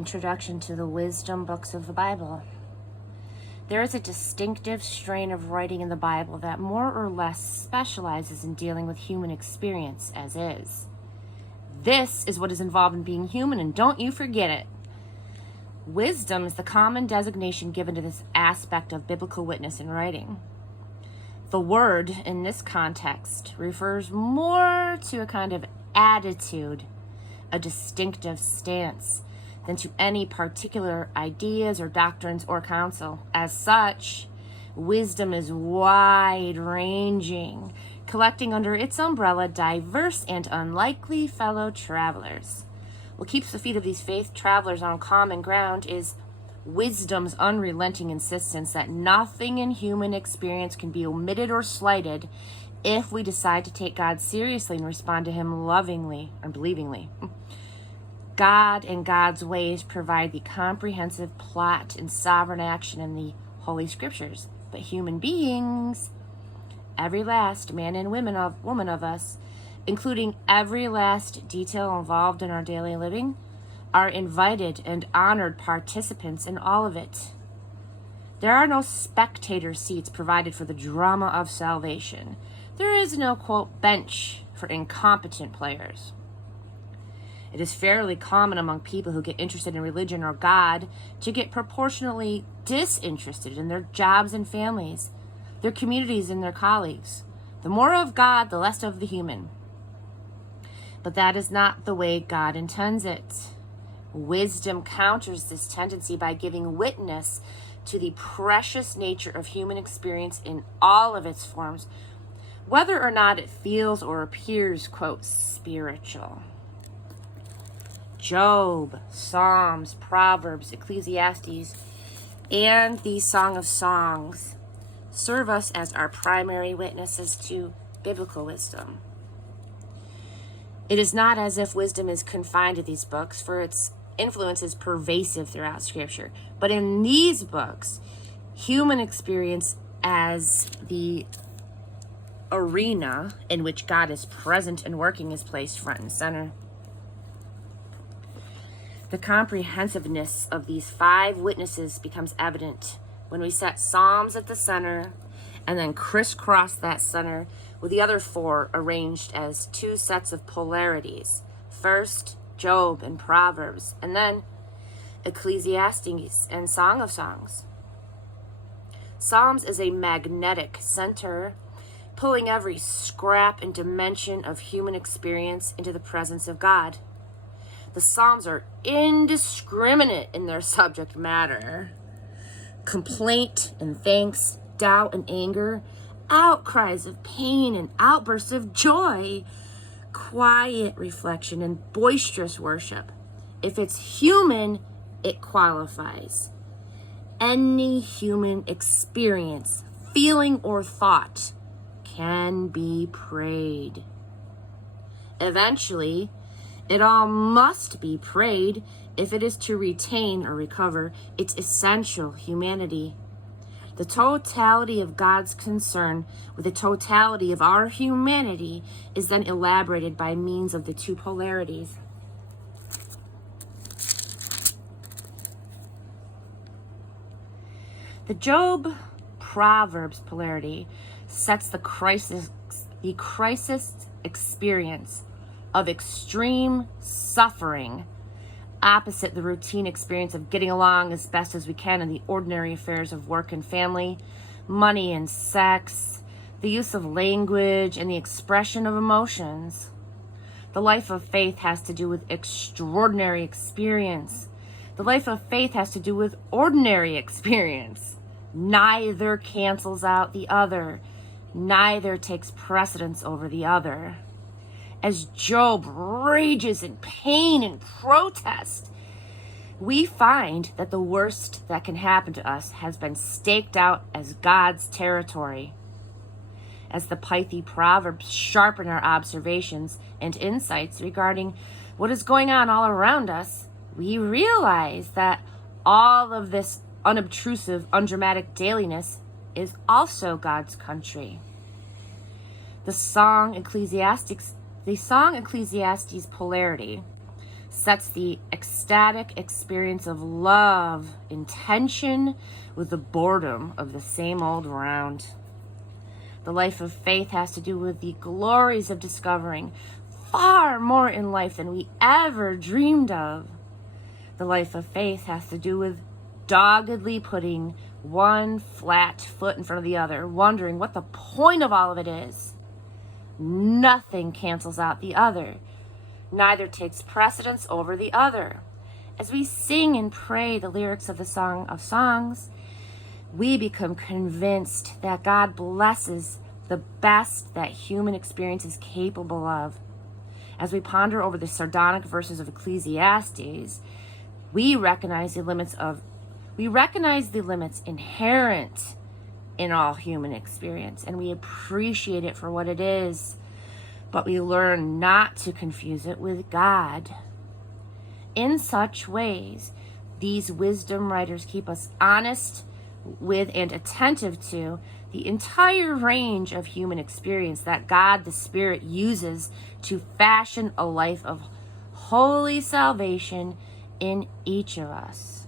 Introduction to the wisdom books of the Bible. There is a distinctive strain of writing in the Bible that more or less specializes in dealing with human experience as is. This is what is involved in being human, and don't you forget it. Wisdom is the common designation given to this aspect of biblical witness in writing. The word in this context refers more to a kind of attitude, a distinctive stance, than to any particular ideas or doctrines or counsel. As such, wisdom is wide-ranging, collecting under its umbrella diverse and unlikely fellow travelers. What keeps the feet of these faith travelers on common ground is wisdom's unrelenting insistence that nothing in human experience can be omitted or slighted if we decide to take God seriously and respond to him lovingly and believingly. God and God's ways provide the comprehensive plot and sovereign action in the Holy Scriptures. But human beings, every last man and woman of us, including every last detail involved in our daily living, are invited and honored participants in all of it. There are no spectator seats provided for the drama of salvation. There is no, quote, bench for incompetent players. It is fairly common among people who get interested in religion or God to get proportionately disinterested in their jobs and families, their communities and their colleagues. The more of God, the less of the human. But that is not the way God intends it. Wisdom counters this tendency by giving witness to the precious nature of human experience in all of its forms, whether or not it feels or appears, quote, spiritual. Job, Psalms, Proverbs, Ecclesiastes, and the Song of Songs serve us as our primary witnesses to biblical wisdom. It is not as if wisdom is confined to these books, for its influence is pervasive throughout Scripture. But in these books, human experience as the arena in which God is present and working is placed front and center. The comprehensiveness of these 5 witnesses becomes evident when we set Psalms at the center and then crisscross that center with the other 4 arranged as 2 sets of polarities. First, Job and Proverbs, and then Ecclesiastes and Song of Songs. Psalms is a magnetic center, pulling every scrap and dimension of human experience into the presence of God. The Psalms are indiscriminate in their subject matter. Complaint and thanks, doubt and anger, outcries of pain and outbursts of joy, quiet reflection and boisterous worship. If it's human, it qualifies. Any human experience, feeling, or thought can be prayed. Eventually, it all must be prayed if it is to retain or recover its essential humanity. The totality of God's concern with the totality of our humanity is then elaborated by means of the 2 polarities. The Job-Proverbs polarity sets the crisis experience of extreme suffering opposite the routine experience of getting along as best as we can in the ordinary affairs of work and family, money and sex, the use of language, and the expression of emotions. The life of faith has to do with extraordinary experience. The life of faith has to do with ordinary experience. Neither cancels out the other. Neither takes precedence over the other. As Job rages in pain and protest, we find that the worst that can happen to us has been staked out as God's territory. As the pithy Proverbs sharpen our observations and insights regarding what is going on all around us, we realize that all of this unobtrusive, undramatic dailiness is also God's country. The song Ecclesiastes polarity sets the ecstatic experience of love in tension with the boredom of the same old round. The life of faith has to do with the glories of discovering far more in life than we ever dreamed of. The life of faith has to do with doggedly putting one flat foot in front of the other, wondering what the point of all of it is. Nothing cancels out the other. Neither takes precedence over the other. As we sing and pray the lyrics of the Song of Songs, we become convinced that God blesses the best that human experience is capable of. As we ponder over the sardonic verses of Ecclesiastes, we recognize the limits inherent in all human experience, and we appreciate it for what it is, but we learn not to confuse it with God. In such ways, these wisdom writers keep us honest with and attentive to the entire range of human experience that God the Spirit uses to fashion a life of holy salvation in each of us.